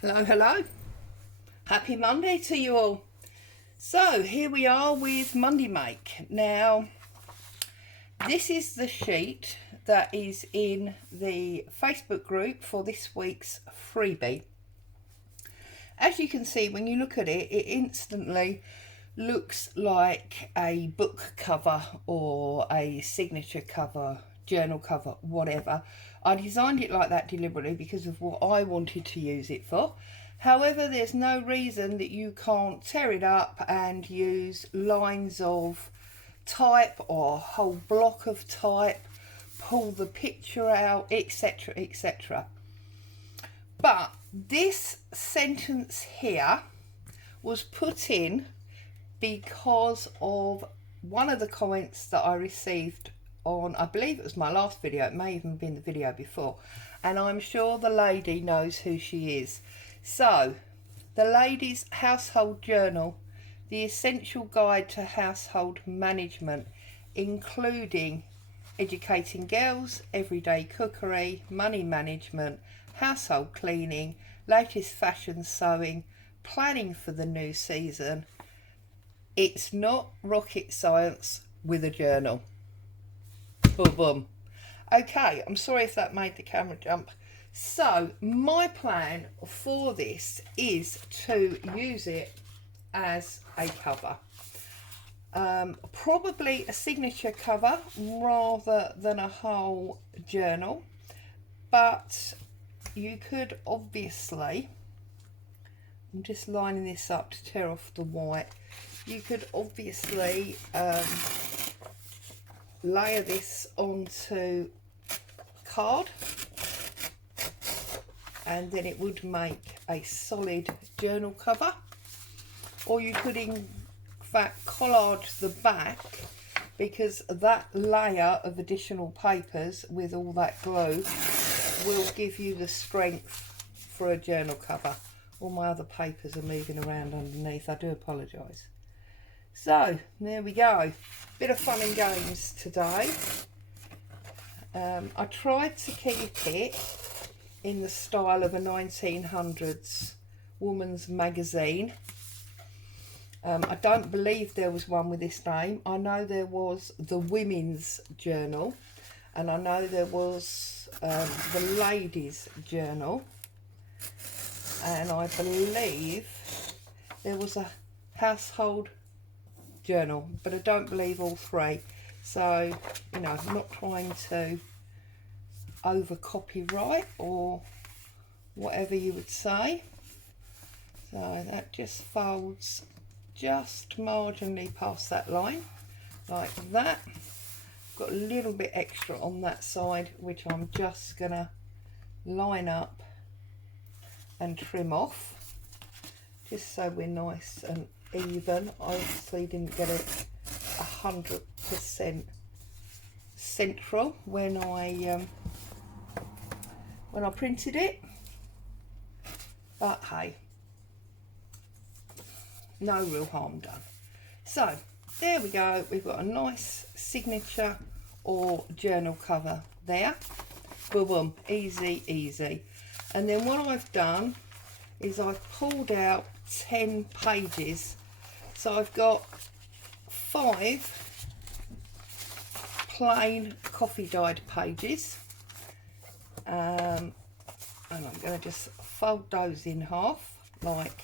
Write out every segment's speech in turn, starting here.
Hello, hello. Happy Monday to you all. So here we are with Monday Make. Now, this is the sheet that is in the Facebook group for this week's freebie. As you can see, when you look at it, it instantly looks like a book cover or a signature cover, journal cover, whatever. I designed it like that deliberately because of what I wanted to use it for. However, there's no reason that you can't tear it up and use lines of type or a whole block of type, pull the picture out, etc, etc. But this sentence here was put in because of one of the comments that I received on, I believe it was my last video, it may even been the video before, and I'm sure the lady knows who she is. So, the lady's household journal, the essential guide to household management, including educating girls, everyday cookery, money management, household cleaning, latest fashion sewing, planning for the new season. It's not rocket science with a journal. Boom, boom. Okay, I'm sorry if that made the camera jump. So, my plan for this is to use it as a cover. Probably a signature cover rather than a whole journal. But you could obviously, I'm just lining this up to tear off the white. You could obviously layer this onto card, and then it would make a solid journal cover. Or you could in fact collage the back, because that layer of additional papers with all that glue will give you the strength for a journal cover. All my other papers are moving around underneath, I do apologise. So there we go, bit of fun and games today. I tried to keep it in the style of a 1900s woman's magazine. I don't believe there was one with this name. I know there was the Women's Journal, and I know there was the Ladies' Journal, and I believe there was a Household Journal, but I don't believe all three. So, you know, I'm not trying to over copyright or whatever you would say. So that just folds just marginally past that line, like that. Got a little bit extra on that side, which I'm just gonna line up and trim off, just so we're nice and even. I obviously didn't get it 100% central when I printed it, but hey, no real harm done. So there we go, we've got a nice signature or journal cover there. Boom, boom, easy, easy. And then what I've done is I've pulled out 10 pages. So I've got 5 plain coffee dyed pages, and I'm going to just fold those in half like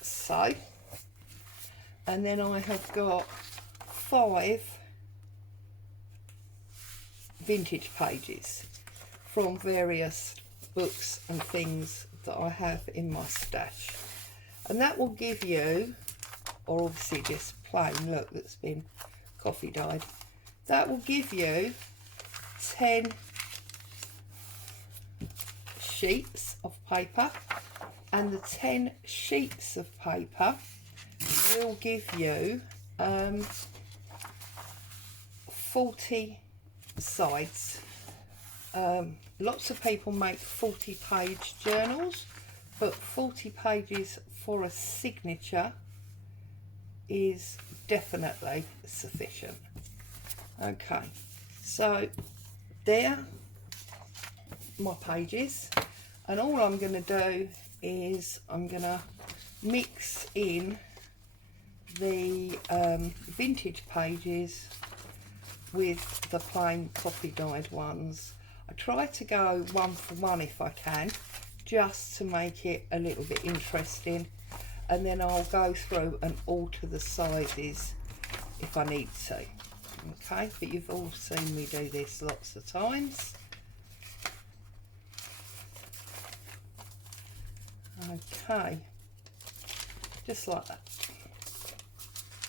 so, and then I have got 5 vintage pages from various books and things that I have in my stash, and that will give you, or obviously just plain, look, that's been coffee dyed, that will give you 10 sheets of paper, and the 10 sheets of paper will give you 40 sides. Lots of people make 40-page journals, but 40 pages for a signature is definitely sufficient. Okay, so there my pages, and all I'm going to do is I'm going to mix in the vintage pages with the plain copy guide ones. I try to go one for one if I can, just to make it a little bit interesting, and then I'll go through and alter the sizes if I need to. Okay, but you've all seen me do this lots of times. Okay, just like that.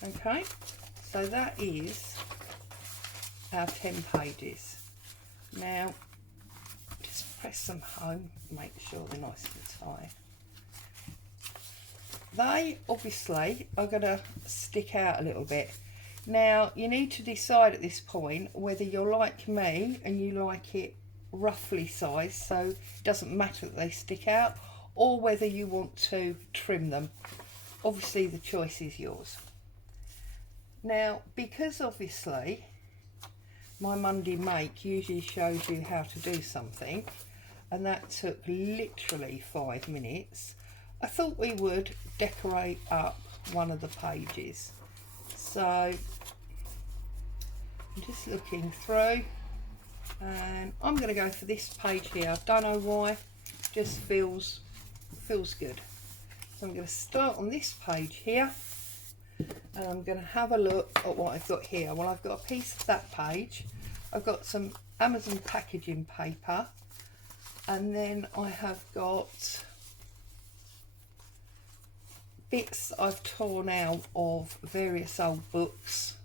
Okay, so that is our 10 pages. Now, just press them home, make sure they're nice and tight. They obviously are going to stick out a little bit. Now, you need to decide at this point whether you're like me and you like it roughly sized, so it doesn't matter that they stick out, or whether you want to trim them. Obviously, the choice is yours. Now, because obviously my Monday make usually shows you how to do something, and that took literally 5 minutes, I thought we would decorate up one of the pages. So I'm just looking through, and I'm going to go for this page here. I don't know why, just feels good. So I'm going to start on this page here, and I'm going to have a look at what I've got here. Well, I've got a piece of that page, I've got some Amazon packaging paper, and then I have got bits I've torn out of various old books.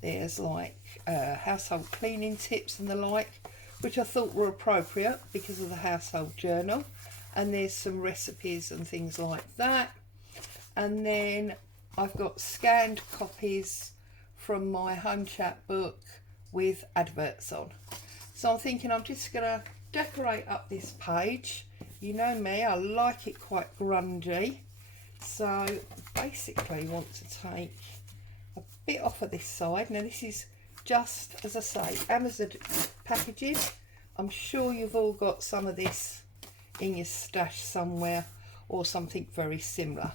There's like household cleaning tips and the like, which I thought were appropriate because of the household journal, and there's some recipes and things like that. And then I've got scanned copies from my home chat book with adverts on. So I'm thinking I'm just going to decorate up this page. You know me, I like it quite grungy. So basically want to take a bit off of this side. Now this is just, as I say, Amazon packaging. I'm sure you've all got some of this in your stash somewhere, or something very similar.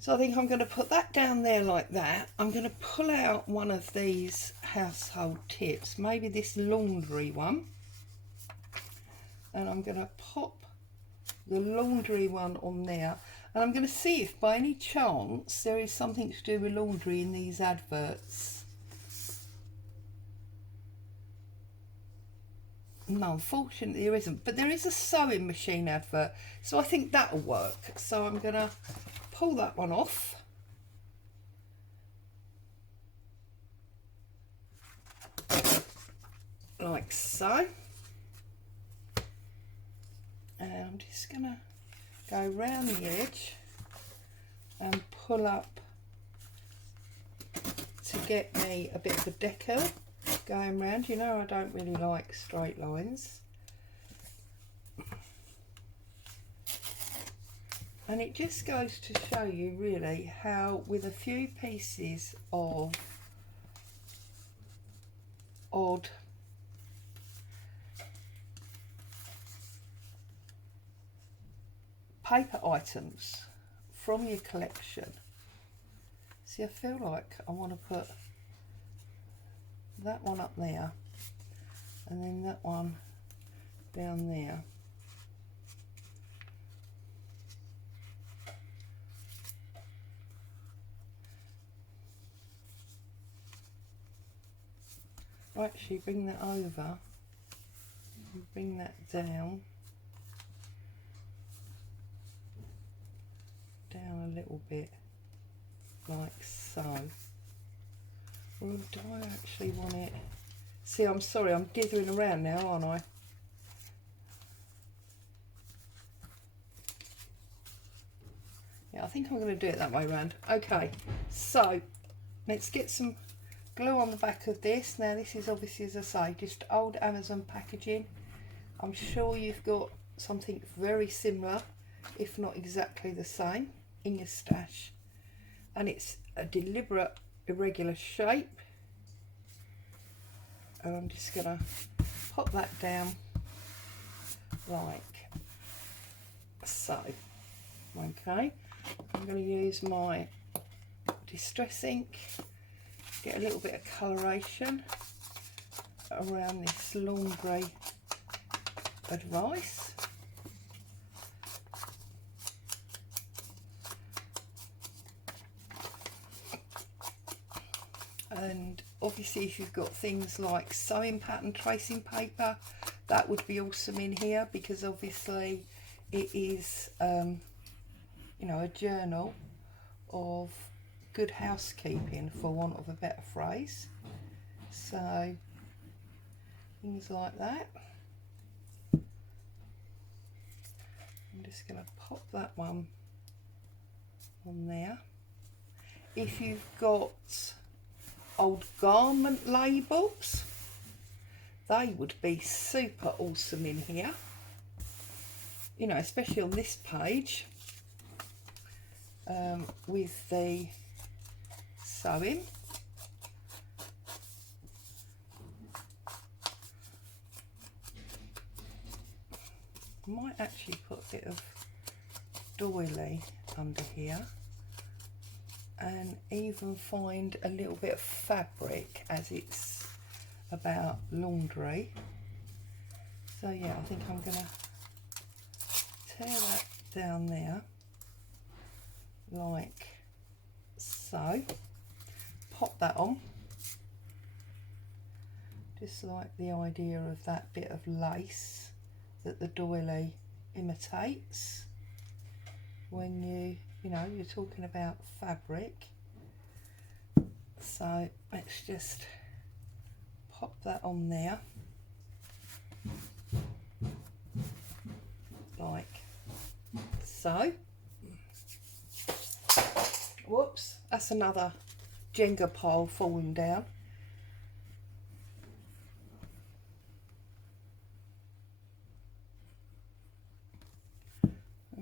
So I think I'm going to put that down there like that. I'm going to pull out one of these household tips, maybe this laundry one, and I'm going to pop the laundry one on there, and I'm going to see if by any chance there is something to do with laundry in these adverts. No, unfortunately there isn't, but there is a sewing machine advert, so I think that'll work. So I'm going to pull that one off. Like so. And I'm just going to go round the edge and pull up to get me a bit of a decal going round. You know I don't really like straight lines. And it just goes to show you really how, with a few pieces of odd paper items from your collection. See, I feel like I want to put that one up there, and then that one down there. I'll actually bring that over and bring that down a little bit, like so. Or do I actually want it? See, I'm sorry, I'm dithering around now, aren't I? Yeah, I think I'm going to do it that way around. Okay, so let's get some glue on the back of this. Now this is obviously, as I say, just old Amazon packaging. I'm sure you've got something very similar, if not exactly the same, in your stash. And it's a deliberate irregular shape. And I'm just going to pop that down like so. Okay, I'm going to use my Distress ink, get a little bit of coloration around this laundry advice. And obviously if you've got things like sewing pattern tracing paper, that would be awesome in here, because obviously it is you know, a journal of good housekeeping, for want of a better phrase. So things like that. I'm just going to pop that one on there. If you've got old garment labels, they would be super awesome in here, you know, especially on this page with the sewing. I might actually put a bit of doily under here, and even find a little bit of fabric, as it's about laundry. So yeah, I think I'm gonna tear that down there like so, pop that on, just like the idea of that bit of lace that the doily imitates when you know, you're talking about fabric. So let's just pop that on there like so. Whoops, that's another Jenga pile falling down.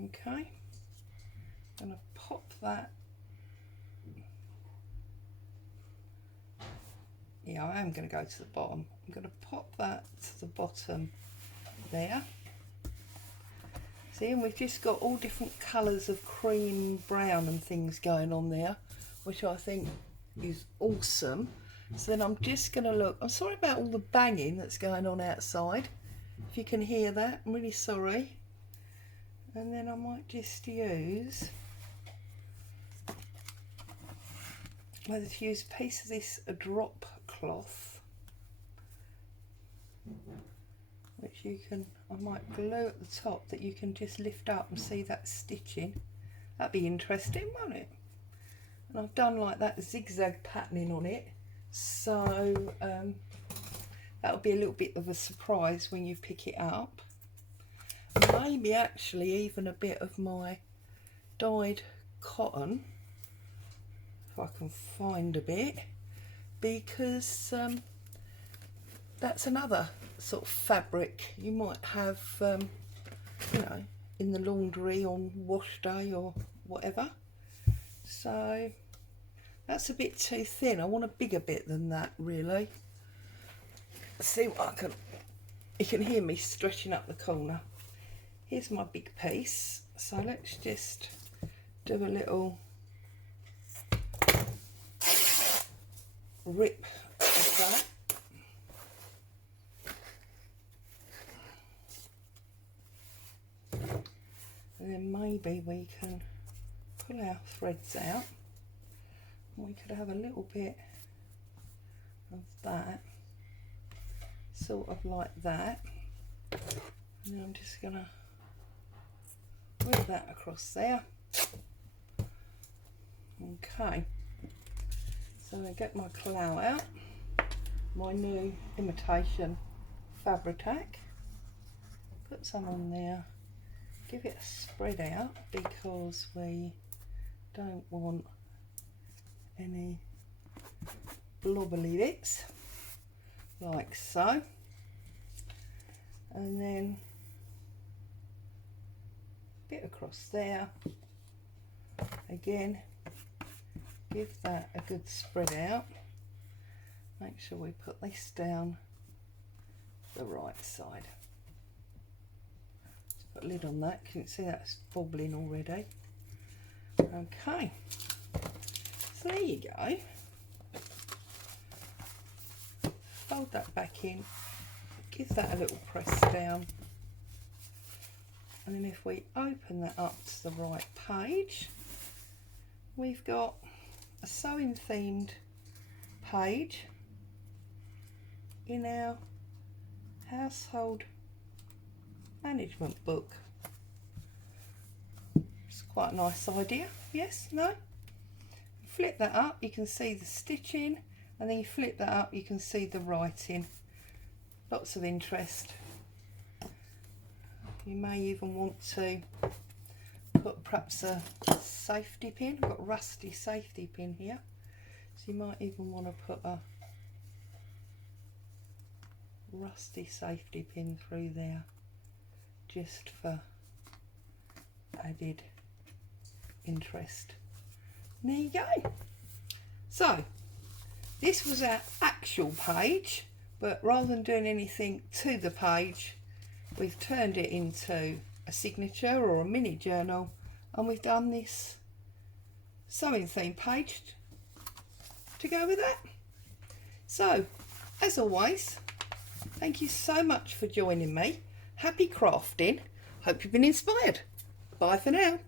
Okay, I'm going to pop that. Yeah, I am going to go to the bottom. I'm going to pop that to the bottom there. See, and we've just got all different colours of cream, brown and things going on there, which I think is awesome. So then I'm just going to look. I'm sorry about all the banging that's going on outside. If you can hear that, I'm really sorry. And then I might just use, whether to use a piece of this drop cloth, which you can, I might glue at the top that you can just lift up and see that stitching. That'd be interesting, won't it? And I've done like that zigzag patterning on it, so that'll be a little bit of a surprise when you pick it up. Maybe actually even a bit of my dyed cotton, if I can find a bit, because that's another sort of fabric you might have, you know, in the laundry on wash day or whatever. So that's a bit too thin. I want a bigger bit than that, really. Let's see what I can, you can hear me stretching up the corner. Here's my big piece, so let's just do a little rip of that. And then maybe we can pull our threads out, and we could have a little bit of that, sort of like that. And then I'm just going to whip that across there. Okay, so I get my clout out, my new imitation Fabri-Tac, put some on there, give it a spread out because we don't want any blobbly bits, like so. And then bit across there again, give that a good spread out, make sure we put this down the right side. Let's put a lid on that. Can you see that's bubbling already? Okay, so there you go. Fold that back in, give that a little press down, and then if we open that up to the right page, we've got a sewing themed page in our household management book. It's quite a nice idea, yes, no? Flip that up, you can see the stitching, and then you flip that up, you can see the writing. Lots of interest. You may even want to put perhaps a safety pin. I've got a rusty safety pin here, so you might even want to put a rusty safety pin through there, just for added interest. And there you go. So this was our actual page, but rather than doing anything to the page, we've turned it into a signature or a mini journal, and we've done this sewing theme page to go with that. So as always, thank you so much for joining me. Happy crafting. Hope you've been inspired. Bye for now.